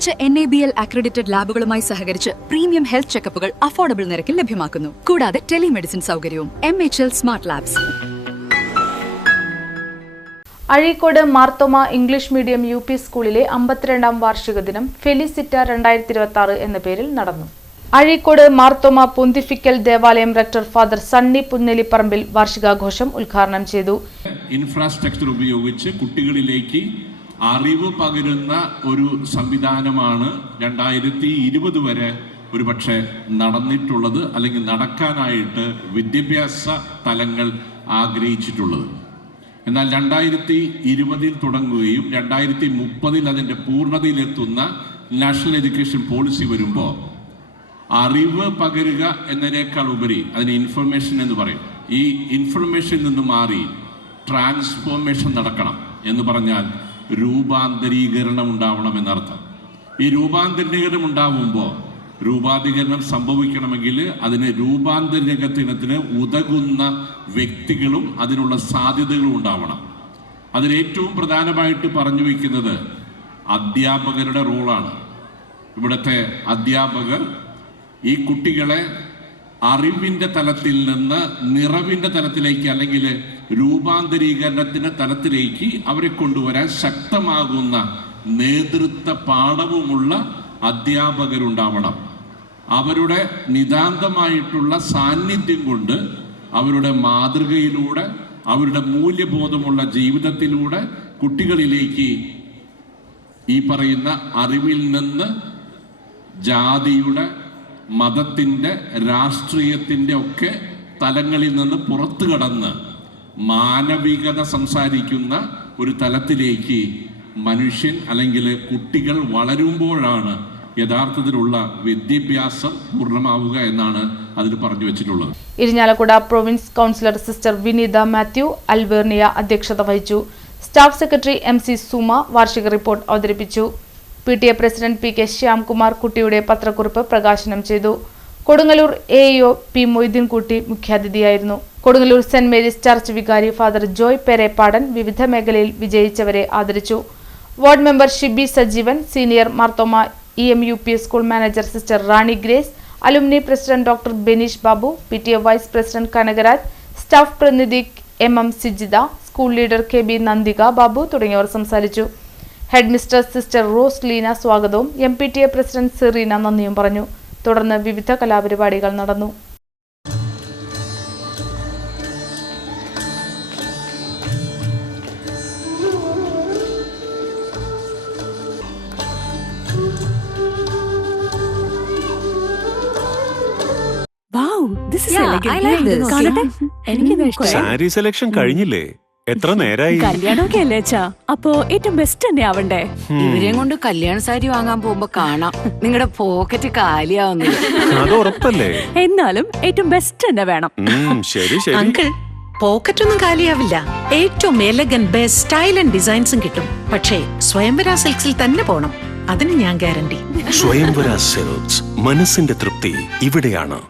മികച്ച NABL accredited ലാബുകളുമായി സഹകരിച്ച് premium health ചെക്കപ്പുകൾ affordable നിരക്കിൽ ലഭ്യമാക്കുന്നു. കൂടാതെ ടെലിമെഡിസിൻ സൗകര്യവും. MHL smart labs. Azhikode Marthoma English medium UP സ്കൂളിലെ 52ാം വാർഷിക ദിനം ഫെലിസിറ്റ 2026 എന്ന പേരിൽ നടന്നു. അഴീക്കോട് മാർത്തോമ പൊന്തിഫിക്കൽ ദേവാലയം റെക്ടർ ഫാദർ സണ്ണി പുന്നേലിപ്പറമ്പിൽ വാർഷികാഘോഷം ഉദ്ഘാടനം ചെയ്തു. ഇൻഫ്രാസ്ട്രക്ചർ ഉപയോഗിച്ച് കുട്ടികളിലേക്ക് അറിവ് പകരുന്ന ഒരു സംവിധാനമാണ് 2020 വരെ ഒരുപക്ഷെ നടന്നിട്ടുള്ളത്, അല്ലെങ്കിൽ നടക്കാനായിട്ട് വിദ്യാഭ്യാസ തലങ്ങൾ ആഗ്രഹിച്ചിട്ടുള്ളത്. എന്നാൽ 2020 തുടങ്ങുകയും 2030 അതിൻ്റെ പൂർണ്ണതയിലെത്തുന്ന നാഷണൽ എഡ്യൂക്കേഷൻ പോളിസി വരുമ്പോൾ അറിവ് പകരുക എന്നതിനേക്കാൾ ഉപരി അതിന് ഇൻഫർമേഷൻ എന്ന് പറയും. ഈ ഇൻഫർമേഷനിൽ നിന്ന് മാറി ട്രാൻസ്ഫോർമേഷൻ നടക്കണം എന്ന് പറഞ്ഞാൽ രൂപാന്തരീകരണം ഉണ്ടാവണം എന്നർത്ഥം. ഈ രൂപാന്തരീകരണം ഉണ്ടാവുമ്പോൾ രൂപാന്തരീകരണം സംഭവിക്കണമെങ്കിൽ അതിന് രൂപാന്തരീകരണത്തിന് ഉതകുന്ന വ്യക്തികളും അതിനുള്ള സാധ്യതകളും ഉണ്ടാവണം. അതിലേറ്റവും പ്രധാനമായിട്ട് പറഞ്ഞു വയ്ക്കുന്നത് അധ്യാപകരുടെ റോളാണ്. ഇവിടുത്തെ അധ്യാപകർ ഈ കുട്ടികളെ അറിവിൻ്റെ തലത്തിൽ നിന്ന് നിറവിൻ്റെ തലത്തിലേക്ക്, അല്ലെങ്കിൽ രൂപാന്തരീകരണത്തിൻ്റെ തലത്തിലേക്ക് അവരെ കൊണ്ടുവരാൻ ശക്തമാകുന്ന നേതൃത്വ പാഠവുമുള്ള അധ്യാപകരുണ്ടാവണം. അവരുടെ നിതാന്തമായിട്ടുള്ള സാന്നിധ്യം കൊണ്ട്, അവരുടെ മാതൃകയിലൂടെ, അവരുടെ മൂല്യബോധമുള്ള ജീവിതത്തിലൂടെ കുട്ടികളിലേക്ക് ഈ പറയുന്ന അറിവിൽ നിന്ന് ജാതിയുടെ, മതത്തിൻ്റെ, രാഷ്ട്രീയത്തിൻ്റെ ഒക്കെ തലങ്ങളിൽ നിന്ന് പുറത്തു കടന്ന് മാനവികത സംസാരിക്കുന്ന ഒരു തലത്തിലേക്ക് മനുഷ്യൻ അല്ലെങ്കിൽ കുട്ടികൾ വളരുമ്പോഴാണ് യഥാർത്ഥത്തിലുള്ള വിദ്യാഭ്യാസം പൂർണ്ണമാവുക എന്നാണ് അതിൽ പറഞ്ഞു വെച്ചിട്ടുള്ളത്. ഇരിഞ്ഞാലക്കുട പ്രൊവിൻസ് കൗൺസിലർ സിസ്റ്റർ വിനീത മാത്യു അൽവേർണിയ അധ്യക്ഷത വഹിച്ചു. സ്റ്റാഫ് സെക്രട്ടറി MC സുമ വാർഷിക റിപ്പോർട്ട് അവതരിപ്പിച്ചു. PTA പ്രസിഡന്റ് PK ശ്യാംകുമാർ കുട്ടിയുടെ പത്രക്കുറിപ്പ് പ്രകാശനം ചെയ്തു. കൊടുങ്ങല്ലൂർ AEO P മൊയ്തീൻകുട്ടി മുഖ്യാതിഥിയായിരുന്നു. കൊടുങ്ങല്ലൂർ സെന്റ് മേരീസ് ചർച്ച് വികാരി ഫാദർ ജോയ് പെരേപ്പാടൻ വിവിധ മേഖലയിൽ വിജയിച്ചവരെ ആദരിച്ചു. Ward member Shibi Sajeevan, senior Marthoma EMUP school manager sister Rani Grace, alumni president doctor Beneesh Babu, PTA vice president Kanakaraj, staff പ്രതിനിധി MM Sijitha, school leader KB Nandika Babu തുടങ്ങിയവർ സംസാരിച്ചു. Head mister sister Rose Leena സ്വാഗതവും MPTA പ്രസിഡന്റ് സെറീന നന്ദിയും പറഞ്ഞു. തുടർന്ന് വിവിധ കലാപരിപാടികൾ നടന്നു. സാരി സെലക്ഷൻ കഴിഞ്ഞില്ലേ? എത്ര നേരായി? കല്യാണമൊക്കെ അല്ലേ അച്ഛാ, അപ്പോ ഏറ്റവും ബെസ്റ്റ് തന്നെ ആവണ്ടേ? ഇവരെയും കൊണ്ട് കല്യാണ സാരി വാങ്ങാൻ പോകുമ്പോ കാണാം നിങ്ങളുടെ പോക്കറ്റ് കാലിയാവുന്നില്ല. അത് ഉറപ്പല്ലേ? എന്നാലും ഏറ്റവും ബെസ്റ്റ് തന്നെ വേണം. ശരി ശരി അങ്കിൾ, പോക്കറ്റ് ഒന്നും കാലിയാവില്ല. ഏറ്റവും എലഗൻ ബെസ്റ്റ് സ്റ്റൈൽ ആൻഡ് ഡിസൈൻസും കിട്ടും. പക്ഷേ സ്വയംവര സിൽക്സിൽ തന്നെ പോണം, അതിന് ഞാൻ ഗ്യാരണ്ടി. സ്വയംവര സിൽക്സ്, മനസ്സിന്റെ തൃപ്തി ഇവിടെയാണ്.